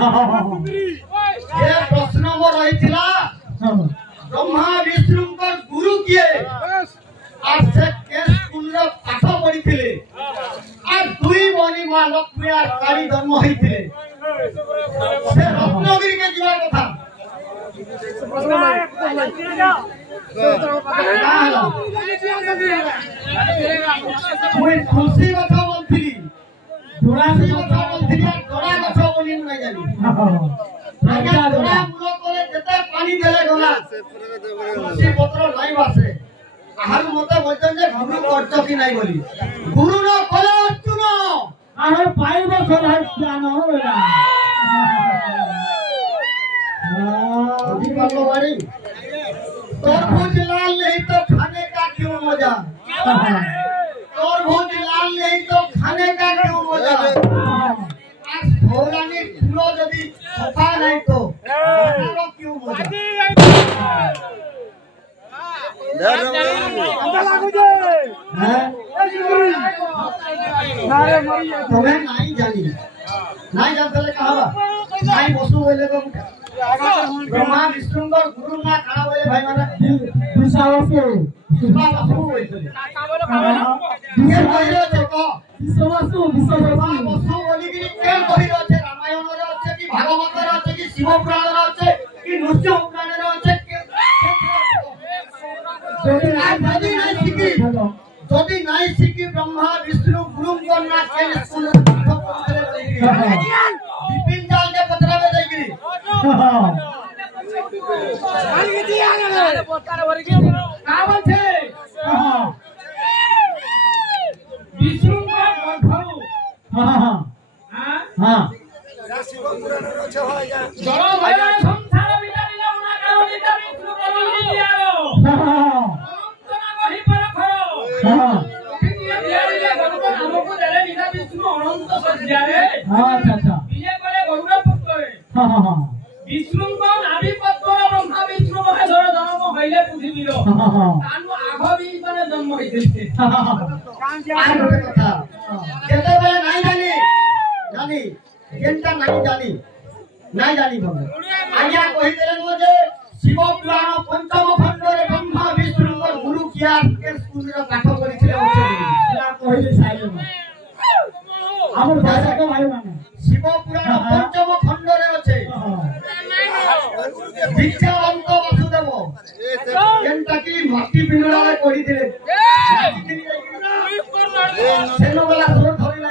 ये प्रश्न मोर रही थिला ब्रह्मा विष्णु को गुरु किए और से के स्कूल रे पाठ पढ़ी थिले और दुई बनी मां लक्ष्मी और काली जन्म होई थिले से रत्नगिरी के जीवा कथा मैं खुशी कथा बोलथिली दुरासी कथा बोलथिली डरा कथा बोली नहीं जानी आगे डरा मुरो करे जते पानी देले गला खुशी पत्र नहीं बासे आहार मते बोलछन जे हमरु करछ कि नहीं बोली गुरु न कले अर्जुन आहार पाइबो सलाह ज्ञान होवेला पालो बाड़ी तरबूज लाल नहीं तो खाने का क्यों मजा तरबूज लाल नहीं तो खाने का क्यों मजा आज भौरानी फूलो यदि सफा नहीं तो खाने क्यों मजा तुम्हें नहीं जानी नहीं जानते ले कहा नहीं बसु बोले को ब्रह्मा विष्णु को गुरु ना खड़ा बोले भाई माने विश्वासो विश्वासो बोले ये कहिरो छे को विश्वासो बसु बोली कि केन कहिरो छे रामायण रे আছে कि भागवत रे আছে कि शिव पुराण रे আছে कि नृसिंह पुराण रे আছে যদি নাই শিখি ব্রহ্মা বিষ্ণু গুরু को ना के स्कूल विपिन जाल के पत्रावे देगी कावल थे विष्णु का गढ़ऊ हां हां शिव पुराण रो छ हो जा जरो भया संसार बिचारी ना करो दिता विष्णु बोली दियारो हां तना कहि पर खरो हां ये दियारे गरुड़ हमको देले दिता विष्णु अनंत सज्जा रे हां अच्छा बिजे करे गरुड़ पुत्र रे हां हां विष्णु को नाभि पद्म ब्रह्मा विष्णु महेश्वर जन्म हइले पृथ्वी रो तानु आघबी माने जन्म हइते कान कथा केते बे नाही जानी जेंटा नहीं जानी बाबू आज्ञा कहि देले न जे शिव पुराण पंचम खंड रे ब्रह्मा विष्णु को गुरु किया के स्कूल रे पाठ करिथिले ओला कहिले साइले हमर भाषा को भाई माने शिव पुराण पंचम खंड रे আছে विद्यावंत वसुदेव जेंटा की माटी पिंडरा रे करिथिले सेनो वाला सोर धरिला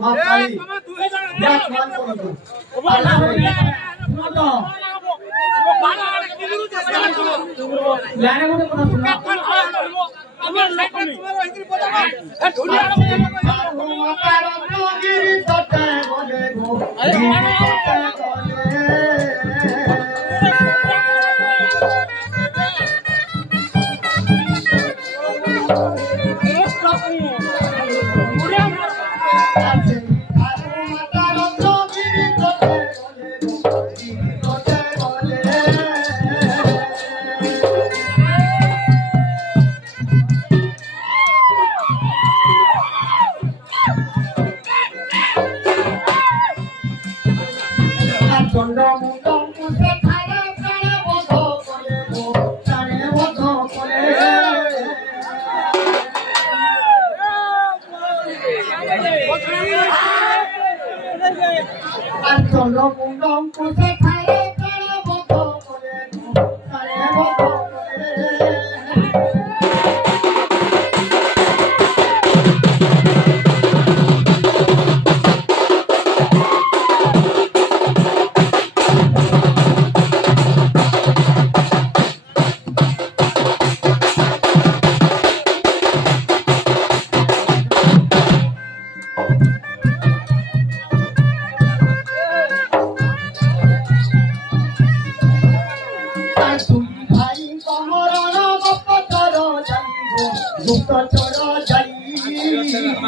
मां काली याद मान को लाने को सुना अमर लाइक तुम्हारा हिंदी पता है दुनिया माता रत्नगिरी तटे बोले गो गुप्त चोर जाई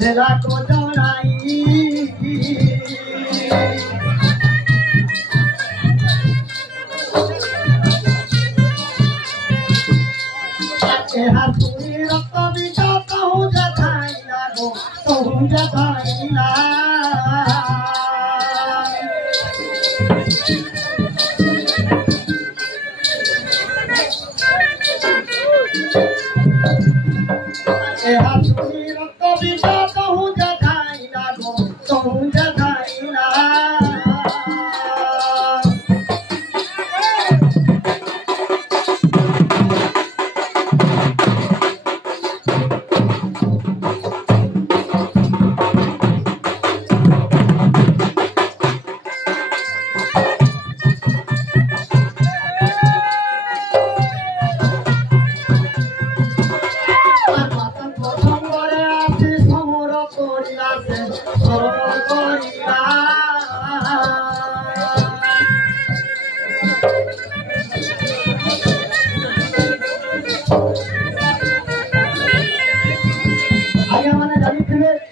देला को जौनाई हाथुनी रक्त बिचा कहूँ जथाइला गो कहूँ जथाइला हाथुनी रक्त बिचा कहूँ जथाइला गो कहूँ जथाइला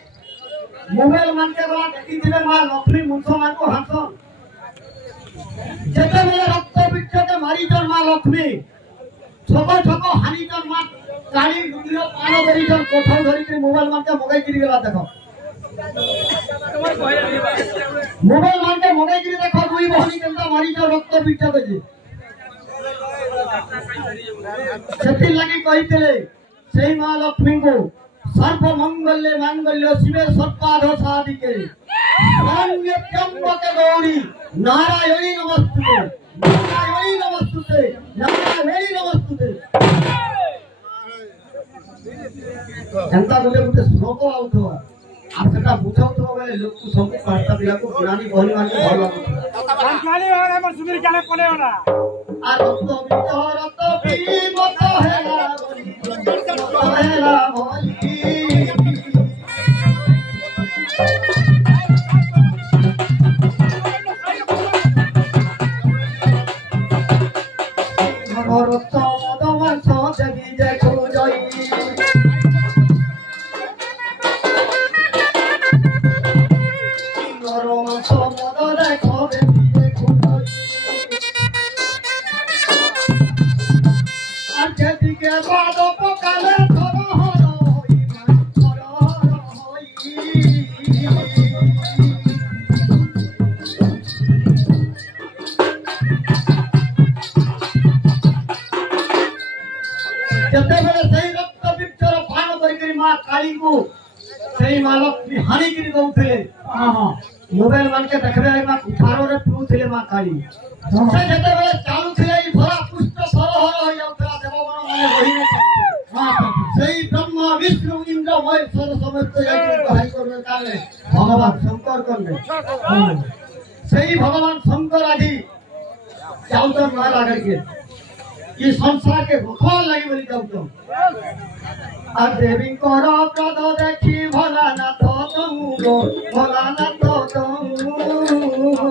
मोबाइल मान के बला देखी दिले मां लक्ष्मी मुंसो मान को हाथ जेते मेरे रक्त बिच्छ के मारी जन मां लक्ष्मी छको छको हानि जन मां काली गुदियो पानो करी जन कोठा धरी के मोबाइल मान के मगाई गिरी गेला देखो मोबाइल मान के मगाई गिरी देखो दुई बहनी केनता मारी जन रक्त बिच्छ के जी सेति लागि कहितले सेही मां लक्ष्मी को सर्व मंगल्य मांगल्य शिवे सर्पाध साधिके शरण्य त्र्यंबके गौरी नारायणी नमस्तुते नारायणी नमस्तुते नारायणी नमस्तुते जनता बोले गुटे श्लोक आउथो आ सेटा बुझाउथो बेले लोक को सब पार्टा दिला को पुरानी बहनी मान के भल लागो काली वाला हमर सुंदरी काले कोले वाला आ रक्त भी मत हेला बोली मोबाइल मान के देखबे आई मां कुठारो रे पू थिले मां काली से जते बेले चालू थिले ई भरा पुष्ट सरहर हो जाउतला देवगण माने रही न हां सेही ब्रह्मा विष्णु इंद्र महेश्वर समस्त जाके भाई करने काले भगवान शंकर करने सेही भगवान शंकर आदि जाउतर ना लागे के ई संसार के रखवाल लागि बोली जाउतो आ देवी करो प्रद देखी भोलानाथ तमु गो भोलानाथ तमु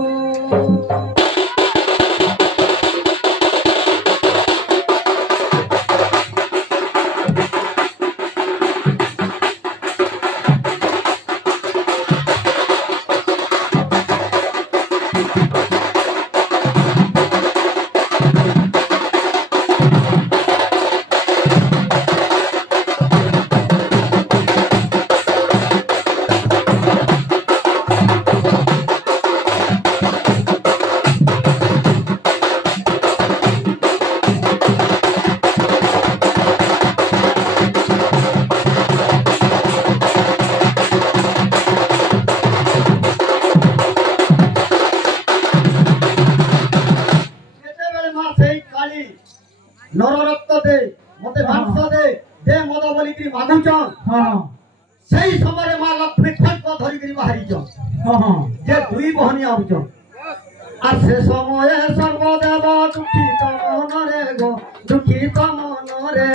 नररक्त दे मते मांस दे मद बोली कि मागुचन हां सही समय मां लक्ष्मी खट धरि करी बाहरी छ हां जे दुई बहनी आउछ आ से समय सर्वदेव दुखित मन रे गो दुखित मन रे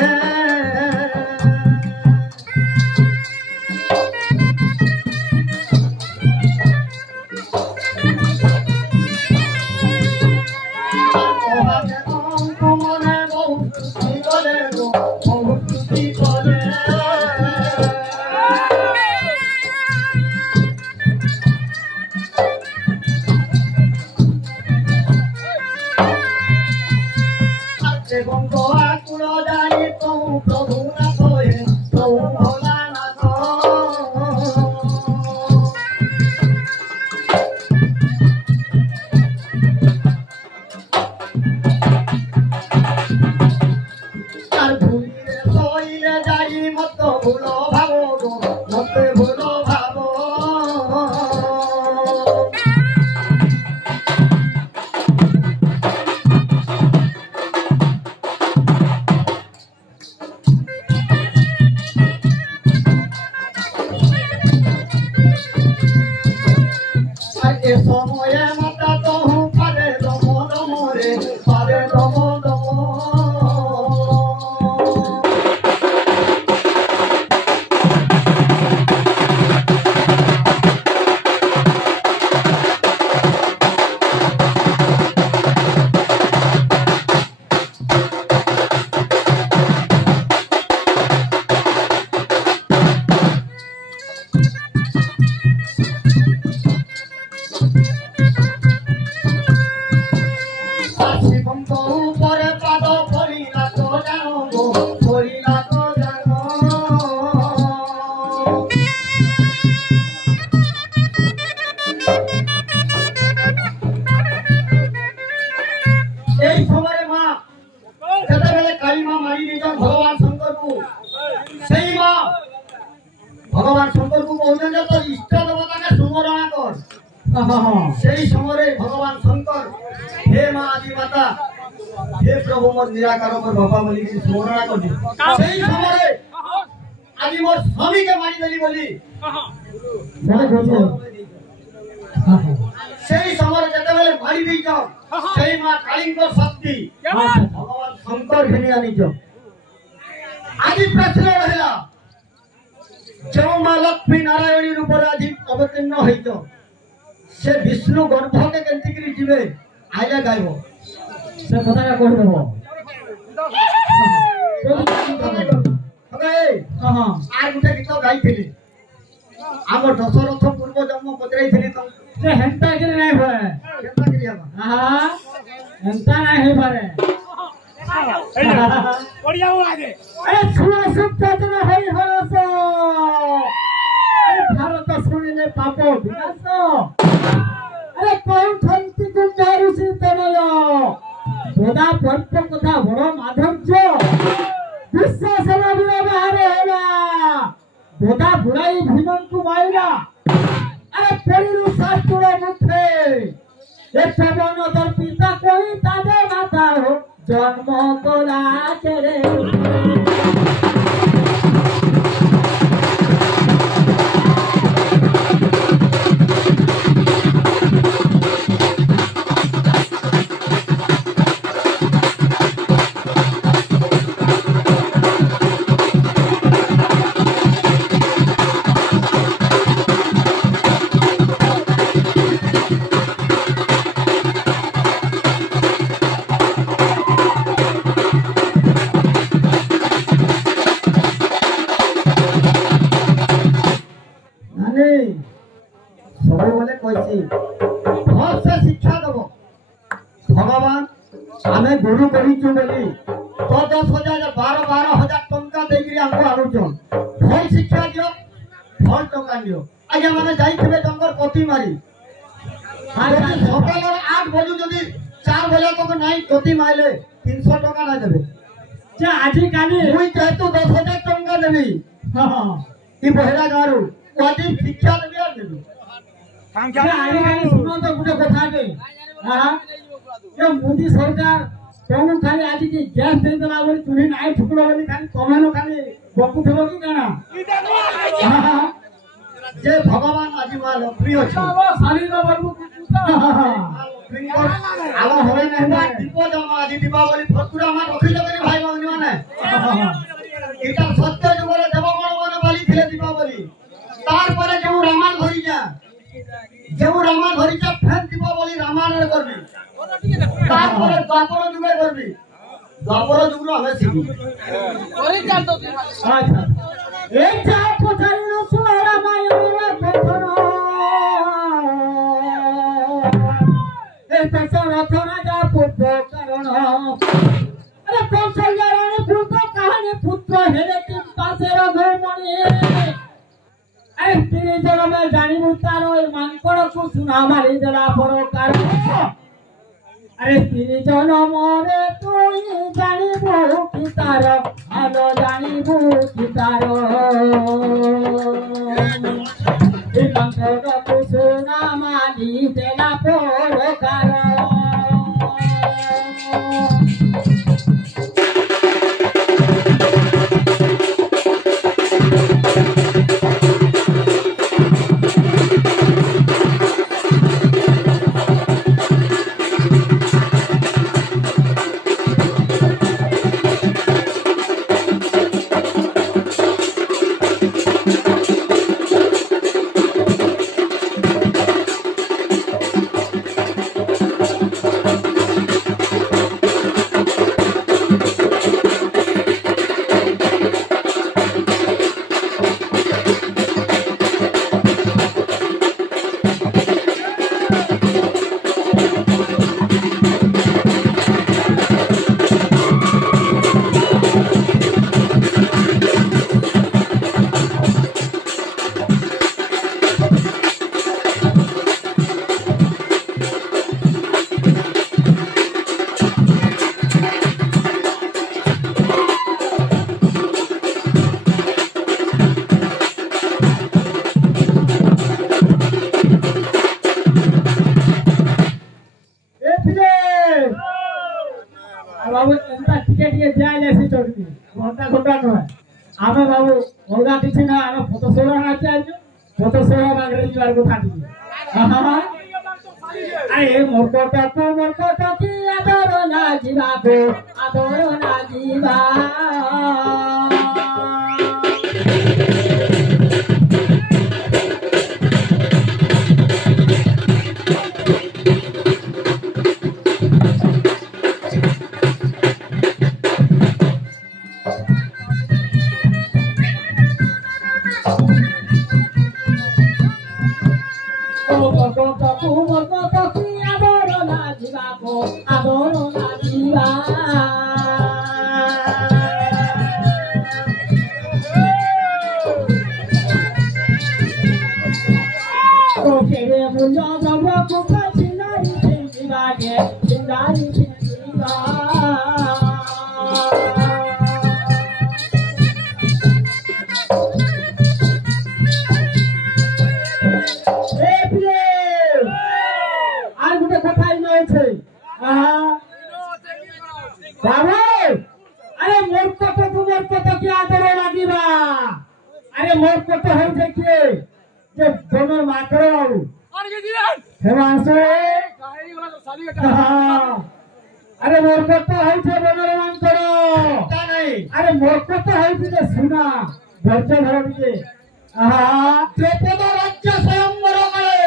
भगवान शंकर को कहते तो इष्ट देवता के सुमरण कर सही समय भगवान शंकर हे मां आदि माता हे प्रभु मोर निराकार मोर बाबा बोली सुमरण कर सही समय आज मोर स्वामी के मारी देली बोली सही समय जते बेले मारी दी जाओ सही मां काली को शक्ति भगवान शंकर घेनी आनी जो आदि प्रश्न रहला जो मां लक्ष्मी नारायणी रूप आज अवतीर्ण होइछ से विष्णु गर्भ के केंति करी जीवे आइले गाइबो से कथा का कहि देबो हां आर गुटे गीत गाइथिली आम दशरथ पूर्व जन्म पतराइथिली तो से हेंता के नै होय हेंता करी हम हां हेंता नै हे पारे बढ़िया हो आगे अरे छुआ सब चेतन होई हरस अरे भारत सुनिले पाप विनाश अरे कोन खंती कुंजारु सीतनय बोदा पर्प कथा बड़ माधुर्य विश्वासर व्यवहार होला बोदा बुराई भीमन को माइला अरे पेरु शास्त्र मुखे ए पवन दर पिता कोई तादे माता हो जन्म कोला तेरे शिक्षा दब भगवान आम गुरु करी बोली 10,000 12,000 टंका देकर हमको आणुचन भल शिक्षा दियो भल टंका दियो आज मैंने जाइए जंगल कति मारी सकाल 8 बजे जदि 4 बजे तक नहीं कति मारे 300 टंका ना देवे आज मुई जेहेतु 10,000 टंका देवी हाँ बहेरा गारू आज शिक्षा देवी और देवी सुनो तो गोटे कथा के मोदी सरकार तमु खाली आज की गैस दे देला बोली चुनी नाइ ठुकड़ो बोली खाली तमेनो खाली बकु थबो की काना जे भगवान आज मा लक्ष्मी अछि साली रो बरबु आलो होय नै दीप जमा आज दीपावली फकुरा मा रखि देबे भाई भौनी माने एटा सत्य जुगरे देवगण माने बाली थिले दीपावली तार परे जो रामायण धरि जा जो रामायण धरि जा फेन दीपावली रामायण रे करबी तार परे द्वापर जुगे करबी द्वापर जुगरो हमें सिखी ओई चाल तो अच्छा एक जा पथारी नो सुना रामायण रे पथन ए तसर रथना जा पुत्र करण अरे कौशल्य रानी पुत्र कहानी पुत्र हेले के पासे रघुमणि अरे तेरे जग में जानी मुतारो मांकड़ को सुना मारी देला परकार अरे तेरे जन्म रे तोई जानी बहु की तार आलो जानी बहु की तार ए मांकड़ को सुना मारी देला परकार बाबू एंता टिकेट ये जाय लेसी चढ़ती घंटा घंटा न आमे बाबू होगा किछि ना आमे फोटो सोरा ना चाहिए फोटो सोरा मांगरे जीवार को थाटी हां अरे मोर को की आदर ना जीवा अरे मोर को तो हो देखिए जे दोनों माकड़ बाबू और के दिया हेमांशु अरे मोर को तो है छे दोनों माकड़ ता नहीं अरे मोर को तो है जे सुना धरते धर के त्रिपद राज्य स्वयंवर गए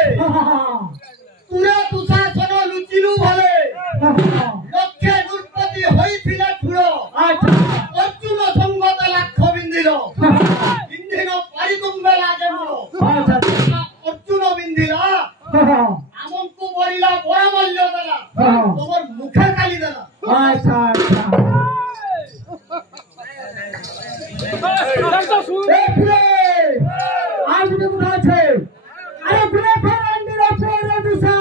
तुरे दुशासन लुचिलु भले लक्ष्य दुर्पति होइथिला ठुरो अर्जुन संगत लाख बिंदिलो बिंदिनो परिकुंभ लागे मोर अर्जुन बिंदिला আমনকু বলিলা বড় মূল্য দেলা তোমার মুখে খালি দেলা আচ্ছা আচ্ছা দেখলে আজ তুমি আছে আরে গুলে ফরান্ডির ফরে দুসা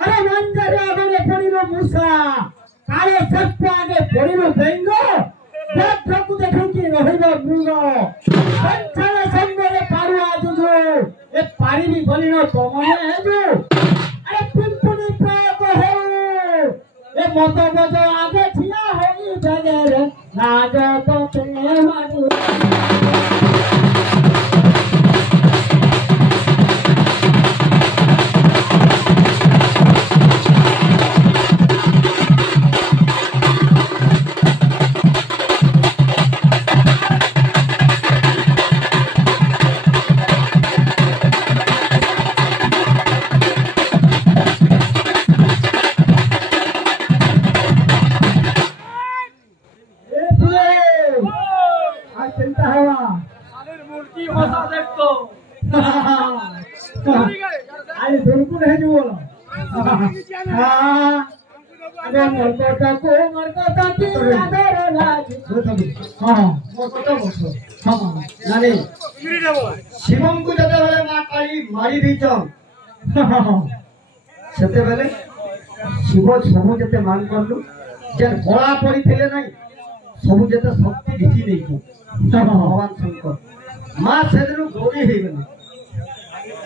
আরে মঞ্জরে আগে পড়িলো মুসা কালে সত্য আগে পড়িলো বেঙ্গ দেখু দেখু কি রহিলো মৃগ সঞ্চারে সঙ্গরে পারু আজু এ পারিবি বলিনো তমনে হেজু अरे पिंपुनी प्राग हो ए मत बज आगे ठिया होई बेगे राज तो ते मारू अरे बिल्कुल है जो बोला अरे मरकोटा को मरकोटा की आदर लाज हां मरकोटा बोलो हां नानी शिवम को जते बेले मां काली मारी दीचो सेते बेले शिव सब जते मान करलु जे गोळा पड़ी थिले नहीं सब जते शक्ति घिची देइछो भगवान शंकर मां सेदनु गौरी हे गले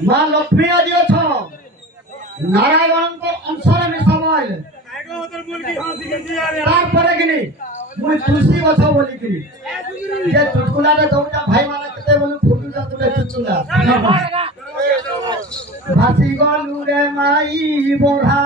मां लक्ष्मी आज अछ नारायण को अंशर में समाइल तार परे कि नहीं मुई तुलसी गछ बोली कि जे चुटकुला रे दौटा भाई माने कते बोलु फुटु जा तुले चुटकुला भासी गलु रे माई बोढ़ा